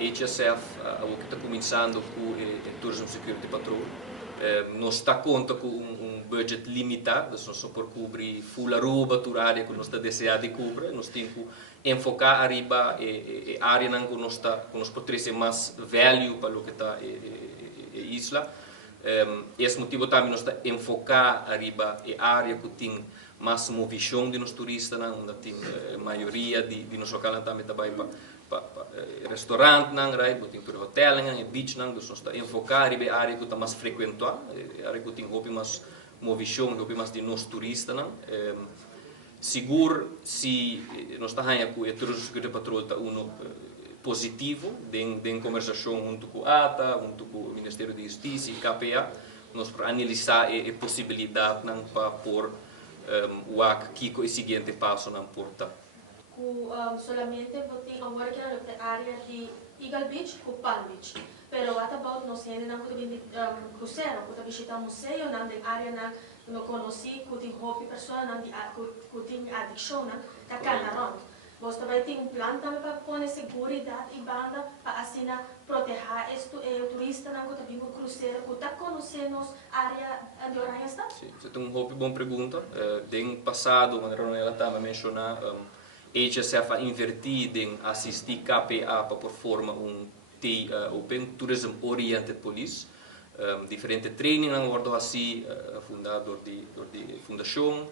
HSF o que está começando com o Tourism Security Patrol. Nós está conta com budget limitado, nós só por cobrir full a roupa toda área que nós está desejado de cobrir, nós temos que enfocar arriba a área que nós pode trazer mais value para o que está a isla. Esse motivo também nós está enfocar arriba a área que tem mais movição de nos turistas, onde tem a maioria de nos locais também trabalha para restaurante, para hotel, beach, nós está enfocar arriba a área que está mais frequentada, a área que tem mais movição, mais de nos turistas. Seguro se nós está ganhando com o Tourism Security Patrol está positivo, em conversação junto com a ATA, junto com o Ministério da Justiça e KPA, nós para analisar a possibilidade para pôr o seguinte passo na porta. Solamente voting agora que na área de Eagle Beach ou Palm Beach. Pero what about nós ainda não podemos cruzeiro, podemos visitar museu na área na não conheci, que tem hobby pessoal, que tem addiction, tá canaron. Você também tem plano também para pôr segurança e banda para assim proteger o turista na que vive cruzeiro, que está conhecendo a área de Orania está? Sim, você tem uma boa pergunta. No passado, quando ela estava mencionando, HSF a invertido em assistir KPA para por forma Open Tourism Oriented Police. Diferente training na ordem assim, fundador de fundação,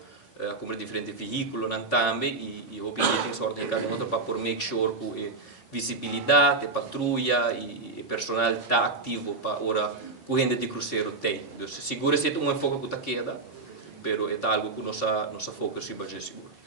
como diferentes veículos também e o objetivo é ordem cada para por make sure que visibilidade, patrulha e personal está ativo para ora o gente de cruzeiro tem. Então, seguro é um enfoque que está queda, pero é algo que nossa foco se vai seguro.